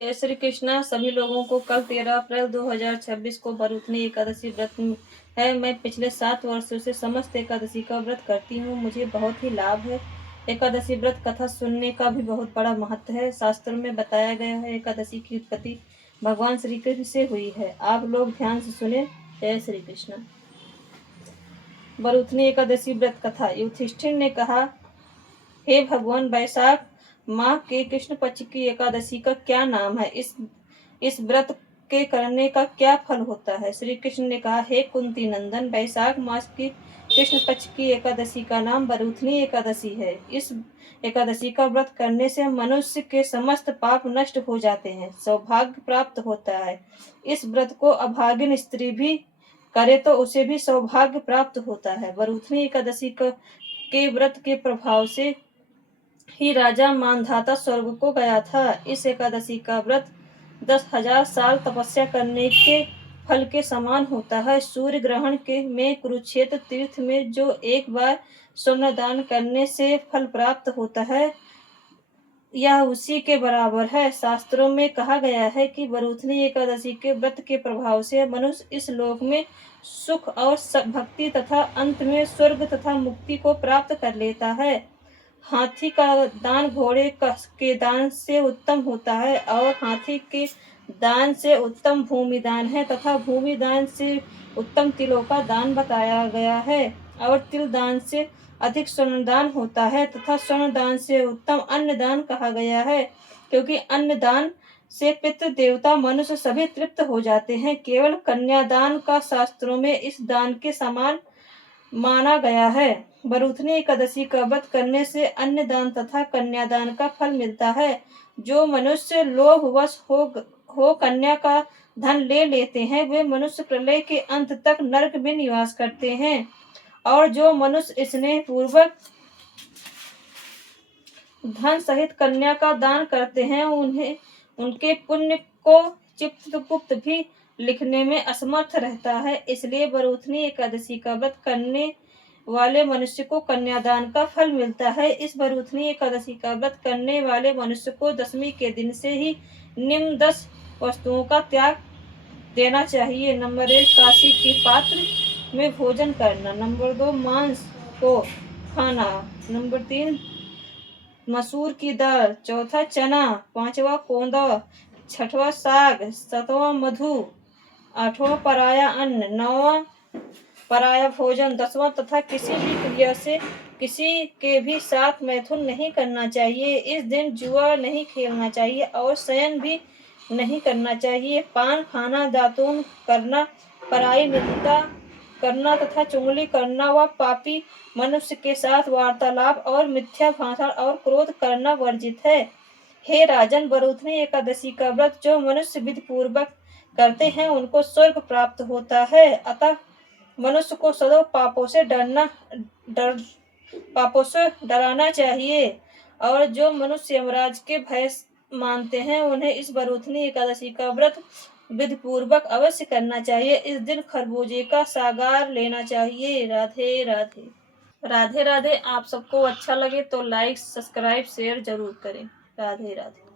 जय श्री कृष्णा सभी लोगों को। कल 13 अप्रैल 2026 को बरूथनी एकादशी व्रत है। मैं पिछले 7 वर्षों से समस्त एकादशी का व्रत करती हूँ। मुझे बहुत ही लाभ है। एकादशी व्रत कथा सुनने का भी बहुत बड़ा महत्व है। शास्त्रों में बताया गया है एकादशी की उत्पत्ति भगवान श्री कृष्ण से हुई है। आप लोग ध्यान से सुने। जय श्री कृष्णा। बरूथनी एकादशी व्रत कथा। युधिष्ठिर ने कहा, हे भगवान, वैशाख माह के कृष्ण पक्ष की एकादशी का क्या नाम है? इस व्रत के करने का क्या फल होता है? श्री कृष्ण ने कहा, हे कुंती नंदन, वैशाख मास की कृष्ण पक्ष की एकादशी का नाम बरूथनी एकादशी है। इस एकादशी का व्रत करने से मनुष्य के समस्त पाप नष्ट हो जाते हैं, सौभाग्य प्राप्त होता है। इस व्रत को अभागिन स्त्री भी करे तो उसे भी सौभाग्य प्राप्त होता है। बरूथनी एकादशी के व्रत के प्रभाव से ही राजा मानधाता स्वर्ग को गया था। इस एकादशी का व्रत 10,000 साल तपस्या करने के फल के समान होता है। सूर्य ग्रहण के में कुरुक्षेत्र तीर्थ में जो एक बार स्वर्ण दान करने से फल प्राप्त होता है, यह उसी के बराबर है। शास्त्रों में कहा गया है कि बरूथनी एकादशी के व्रत के प्रभाव से मनुष्य इस लोक में सुख और भक्ति तथा अंत में स्वर्ग तथा मुक्ति को प्राप्त कर लेता है। हाथी का दान घोड़े के दान से उत्तम होता है और हाथी के दान से उत्तम भूमि दान है तथा भूमि दान से उत्तम तिलों का दान बताया गया है और तिल दान से अधिक स्वर्ण दान होता है तथा स्वर्ण दान से उत्तम अन्न दान कहा गया है, क्योंकि अन्न दान से पितृ देवता मनुष्य सभी तृप्त हो जाते हैं। केवल कन्यादान का शास्त्रों में इस दान के समान माना गया है। बरूथनी एकादशी का व्रत करने से अन्न दान तथा कन्यादान का फल मिलता है। जो मनुष्य लोभवश हो कन्या का धन ले लेते हैं, वे मनुष्य प्रलय के अंत तक नरक में निवास करते हैं। और जो मनुष्य स्नेह पूर्वक धन सहित कन्या का दान करते हैं, उन्हें उनके पुण्य को चित्रगुप्त भी लिखने में असमर्थ रहता है। इसलिए बरूथनी एकादशी का व्रत करने वाले मनुष्य को कन्यादान का फल मिलता है। इस बरूथनी एकादशी का व्रत करने वाले मनुष्य को दशमी के दिन से ही निम्न 10 वस्तुओं का त्याग देना चाहिए। नंबर 1, काशी के पात्र में भोजन करना। नंबर 2, मांस को खाना। नंबर 3, मसूर की दाल। चौथा, चना। पांचवा, कोंदा। छठवां, साग। सातवां, मधु। आठवां, पराया अन्न। नौवां, पराया भोजन। 10वां, तथा किसी भी क्रिया से किसी के भी साथ मैथुन नहीं करना चाहिए। इस दिन जुआ नहीं खेलना चाहिए और शयन भी नहीं करना चाहिए। पान खाना, दातून करना, पराई निंदा करना तथा चुगली करना व पापी मनुष्य के साथ वार्तालाप और मिथ्या भाषण और क्रोध करना वर्जित है। हे राजन, बरूथनी एकादशी का व्रत जो मनुष्य विधि पूर्वक करते हैं, उनको स्वर्ग प्राप्त होता है। अतः मनुष्य को सदैव पापों से डराना चाहिए और जो मनुष्य यमराज के भय मानते हैं, उन्हें इस बरूथनी एकादशी का व्रत विधि पूर्वक अवश्य करना चाहिए। इस दिन खरबूजे का सागार लेना चाहिए। राधे राधे। राधे राधे। आप सबको अच्छा लगे तो लाइक, सब्सक्राइब, शेयर जरूर करें। राधे राधे।